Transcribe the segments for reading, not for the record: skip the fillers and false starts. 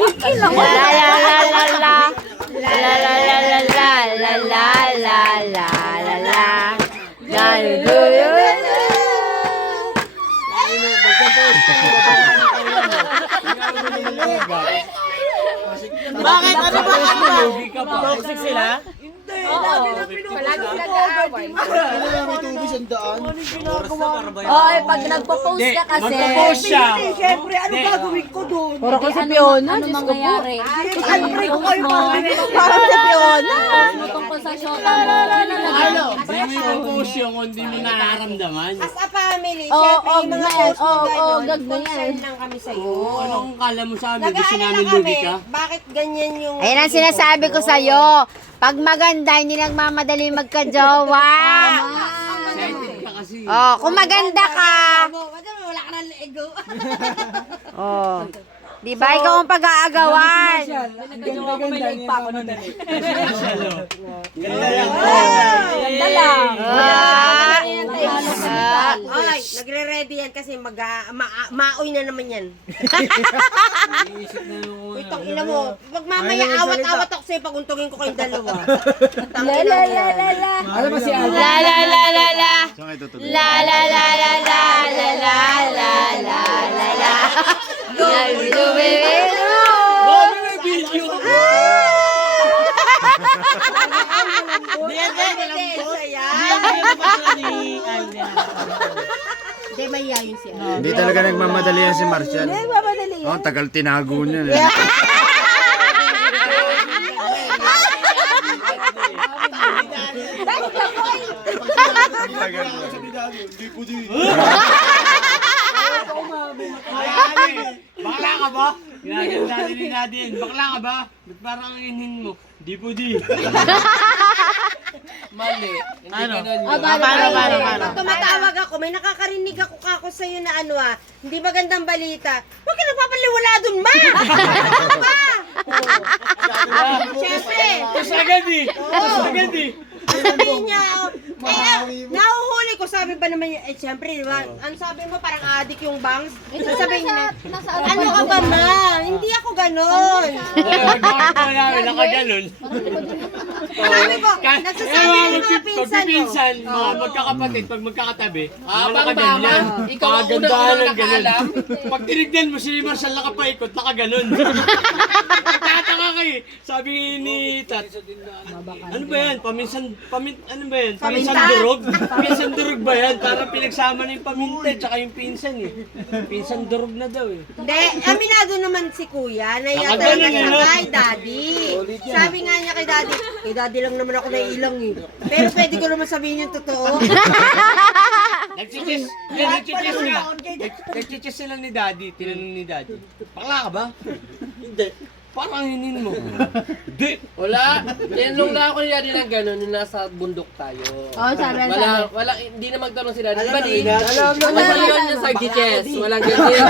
La la la la la. La la la la la la la la la la la. Bakit? Ano ba? Toxic sila? Palagi nag-aaway. May tubig ang daan. Oy, pag nagpo-post ka kasi. Magpo-post siya. Siyempre, ano gagawin ko doon? Puro ko si Fiona. Ano mangyayari? Siyempre, kung kayo Parang si Fiona. Tungkol sa shota mo. Ano? Hindi mo i-post yung kung hindi mo nararamdaman. As a family, Oo, siyempre, oo, yung mga yan. post mo Oo, gano'n, gag na yan. concern lang kami sa'yo. Anong kala mo sa amin? Gusto Nag-aalala namin kami, lugi ka? bakit ganyan yung... Ayan ang sinasabi ko sa'yo. Pag maganda, hindi nagmamadali magka-jowa. Excited ka kasi. Oh, kung maganda ka. Wala ka ng ego. Oh. Di ba ikaw ang pag-aagawan? Ganda lang. Ay, nagre-ready yan kasi maoy na naman yan. Uy, ina mo. Pag mamaya awat-awat ako sa'yo, paguntugin ko kayong dalawa. La la la la la. Alam mo si Alvin? La la la la la. Saan kayo tutuloy? La la la la la la la la la la la. Do baby do. Bago may video! Hindi, mayayayin siya. Hindi talaga nagmamadali yan si Marshall. Hindi nagmamadali yan. Oh, tagal tinago niya. Bakla ka ba? Ginaganda ni Nadine. Bakla ka ba? Ba't parang inin mo? Di po di. Mali. Ano? Pag tumatawag ako, may nakakarinig ako sa'yo na ano hindi magandang balita. Huwag ka nagpapaliwala dun, ma! Siyempre! Tapos agad eh. Tapos agad eh. Sabihin niya, nahuhuli ko, sabi ba naman niya, siyempre, di ba? Ano sabi mo, parang adik yung bangs? Sabihin niya, ano ka ba, ma? Hindi ako ganon. Bakit ko namin nakaganon? Sabi ko, nagsasabi ng mga pinsan mo. Pagpipinsan, mga magkakapatid, pag magkakatabi, mga pang nakaganyan. mama, ikaw ang Pagandaan unang-unang ng ganun. nakaalam. Pag tinignan mo si Marshall nakapaikot, nakaganon. Tataka kayo. Sabi ni Tat, ano ba yan? Ano ba yan? Paminsan durog? Pinsan durog ba yan? Parang pinagsama na yung paminta tsaka yung pinsan eh. Pinsan durog na daw eh. Hindi, aminado naman si kuya, naiya Nakaganon talaga siya eh, no? kay daddy. Sabi nga niya kay daddy lang naman ako naiilang eh. Pero pwede ko naman sabihin yung totoo. Nagchichis nga. Nagchichis sila ni Daddy. Tinanong ni Daddy, bakla ka ba? Hindi. Parang hinin mo. Hindi. Wala. Tinanong na ako ni Daddy ng gano'n nung nasa bundok tayo. Oh, sabi. Wala, hindi na magtanong si Daddy. Ba di? Alam yun yung sa GTS. Walang ganyan.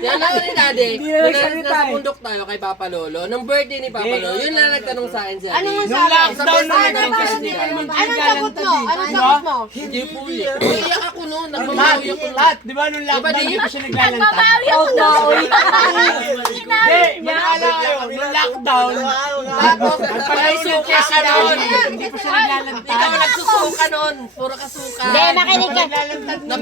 Yan lang ni Daddy. Nung nasa bundok tayo kay Papa Lolo. Nung birthday ni Papa Lolo, yun lang nagtanong sa akin si Daddy. Anong Nung sabi? lockdown na Ano nag-request sabi? ni Daddy. Anong sagot mo? Anong sagot mo? Hindi po ulit. Umiyak ako noon. Lahat, Nagmamawi ako noon. lahat. Di ba nung lockdown, Di ba, hindi pa siya naglalantad? Hindi, manala kayo. Nung lockdown, nagpalaisuke si Daddy. Hindi pa siya naglalantad. Ikaw nagsusuka noon. Puro kasuka. Hindi, makinig ka. Na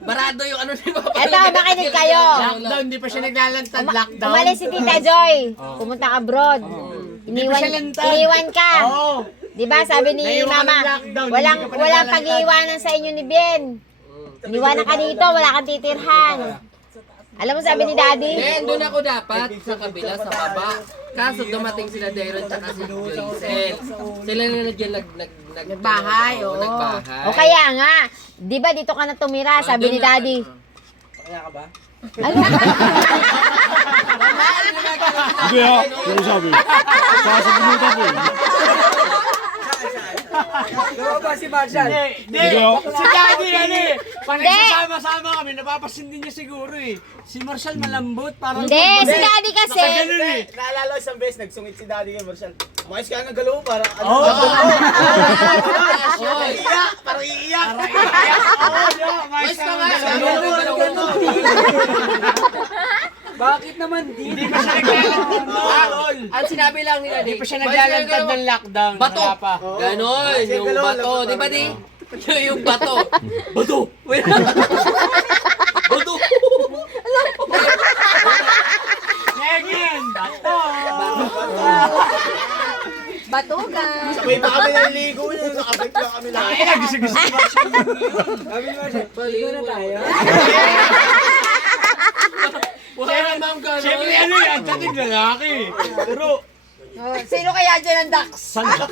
barado yung ano ni Papa. Eto, makinig kayo. Lockdown, hindi pa siya naglalantad. Lockdown. Umalis si Tita Joy. Pumunta abroad. Iniwan ka. Oo. Di ba sabi ni Naiwan Mama, ng lockdown, walang hindi ka pa walang naglalantad. pag-iiwanan sa inyo ni Bien. Iniwanan ka dito, wala kang titirhan. Alam mo sabi ni Daddy? Eh, doon ako dapat sa kabila, sa baba. Kaso dumating sila Dairon tsaka si Joycel. Sila na nagyan Nagbahay, oo. Nagbahay. O kaya nga, di ba dito ka na tumira, sabi ni Daddy. Kaya ka ba? Hindi ah. Ano sabi? Sasabunutan ko eh. Hindi, si Daddy ano eh. Pag nagsasama-sama kami, napapasindi niya siguro eh. Si Marshall malambot, parang... Hindi, si Daddy kasi. Nakaganon eh. Naalala ko isang beses, nagsungit si Daddy kay Marshall. Umayos ka ng galaw mo para ano? Oo. Iiyak! Parang iiyak! Oo, yeah, mais ka nga. Bakit naman Hindi pa siya naglalantad doon. Ang sinabi lang nila, Hindi pa siya naglalantad ng lockdown. Bato! Wala pa. Ganon, yung bato. Di ba di? Yung bato. Bato! Bato! Ngayon, bato. Batugan. Sabay pa kami naliligo yun. Nakabit lang kami lang. Ay, gusto ko Marshall. Baliw na tayo. Wala namang ganon. Siyempre ano yan, dating lalaki. Pero, Sino kaya dyan ang Dax? sandak.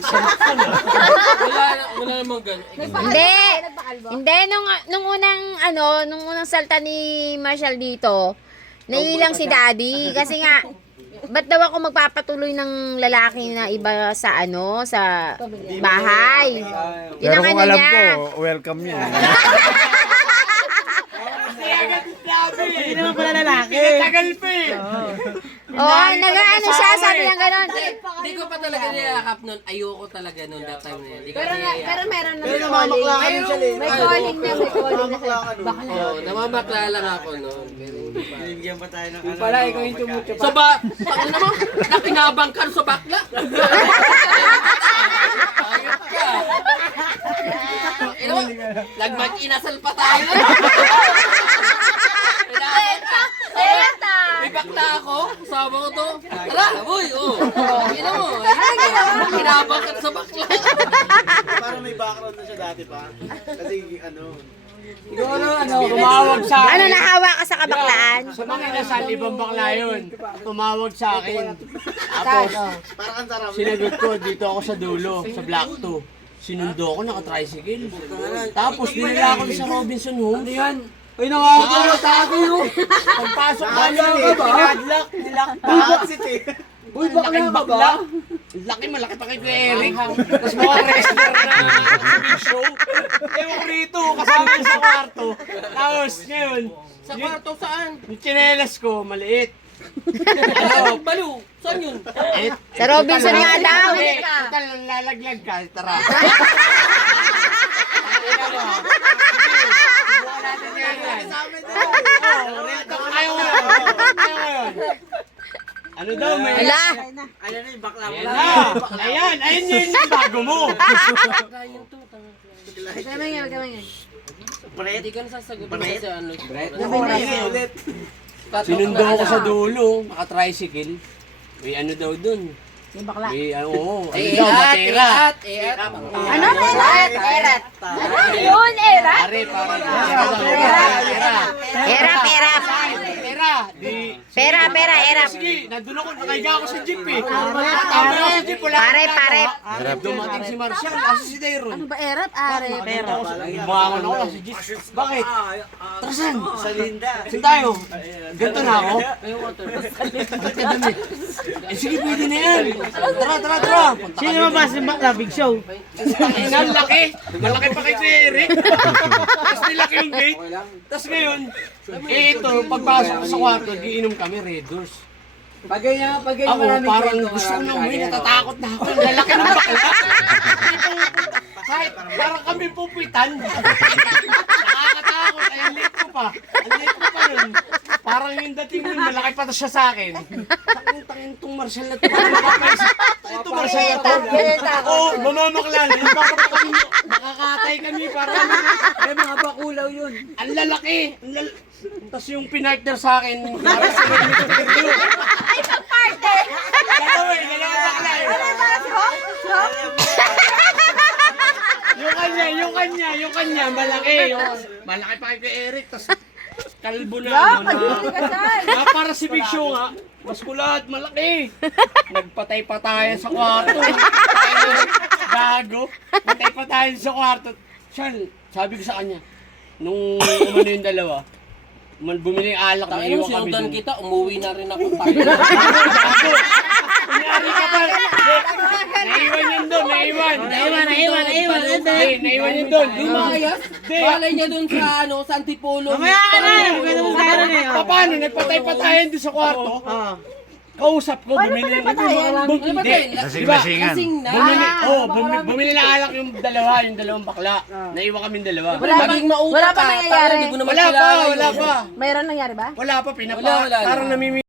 Wala namang ganon. Hindi. Hindi, nung unang salta ni Marshall dito, naiilang si Daddy. Kasi nga, ba't daw ako magpapatuloy ng lalaki na iba sa sa bahay? Yun Pero ang kung ano alam niya. ko, welcome yan. Kasi agad sabi. Hindi naman pala lalaki. Pinatagal pa eh. Oo, nag-ano siya, sabi niya gano'n. Hindi ko pa talaga nilakap nun. Ayoko talaga nun that time na yun. Di ko Pero niyaya. meron na Pero namamaklakan yun siya. May calling na, may calling na sa'yo. Namamaklakan. Oo, namamakla lang ako nun. Pero hindi pa. Bigyan pa tayo ng ano. Pala, ikaw yung tumutyo So ba, ano naman, nakinabang ka sa bakla. Ayot ka. Ino, nagmag-inasal pa tayo. Kinabang ka. May bakla ako, kasama ko to. Tara, boy, Ino mo, kinabang ka sa bakla. Parang may background na siya dati pa. Kasi ano. Tumawag sa akin. Ano, nahawa ka sa kabaklaan? Sa mga inasal, ibang bakla yun. Tumawag sa akin. Tapos, Parang ang sarap. sinagot ko, dito ako sa dulo, sa Block 2. Sinundo ako, naka-tricycle. Tapos, dinala ako sa Robinson Homes. Yan. Ay, nakakatawa, tago yun. Pagpasok ka niya, nilakpak. Bakit eh. Uy, bakla ka ba? Laki, malaki pa kay Kuya Eric. Tapos mga wrestler na big show. Ewan ko rito, kasama yun sa kwarto. Tapos, ngayon, Sa kwarto saan? yung tsinelas ko, maliit. Ano? Balo, saan yun? Sa Robinson nga daw. Total, lalaglag ka. Tara. Ano daw, may... Wala. Ayan na yung bakla mo. Ayan, ayun yung bago mo. Hindi ka nasasagutin kasi ano. Ulit. Sinundo ako sa dulo, naka-tricycle. May ano daw dun. May ano, ano daw, matera. Ano? Erat? Yun, Erat? Pare, pera. Pera. Pera. Era. Sige, nandun ako, nakahiga ako sa jeep eh. Tama ako sa jeep, wala Pare. Dumating si Marshall, kasi si Dayron. Ano ba, Erat? Are. Bumangon ako sa jeep. Bakit? Tara saan? Sa Linda. Saan tayo? Ganto na ako? Eh sige, pwede na yan. Tara. Sino mabasa yung bakla? Big Show. Ang laki. Malaki pa kay Kuya Eric. Tapos nilaki yung gate. Tapos ngayon, ito, pagpasok ko sa kwarto, giinom kami, Red Doors. Ako, parang gusto ko nang umuwi, natatakot na ako. Ang lalaki ng bakla. Kahit parang kami pupitan. Nakakatakot. Ay, ang late ko pa. Nun. Parang yung dating nun, malaki pa to siya sa akin. Tangin tong Marshall na to. Ito Marshall na to. Oo, mamamakla na. Nakakatay kami. Parang may mga bakulaw yun. Ang lalaki. Tapos yung pinartner sa akin. Ay, pag-partner! Dalawa bakla yun. Yung kanya, malaki. Malaki pa kay Eric. Tapos kalbo na. Na para si Big Show nga. Maskulat, malaki. Nagpatay-patayan sa kwarto. Gago. Patay-patayan sa kwarto. Charles, sabi ko sa kanya, nung umano yung dalawa, bumili yung alak, Tayo, naiwan kami sinundan dun. kita, umuwi na rin ako. Gago! Kunyari ka pa. Naiwan yun doon, naiwan. Naiwan yun doon. Lumayas, balay niya dun sa sa Antipolo. Mamaya ka na! Paano? Paano? Nagpatay-patayan doon sa kwarto. kausap ko, bumili. Lasing-lasingan. Bumili na alak yung dalawang bakla. Naiwan kami dalawa. Wala pa nangyayari. Hindi ko naman kilala. Wala pa. Mayroon nangyari ba? Wala pa, Wala. parang namimi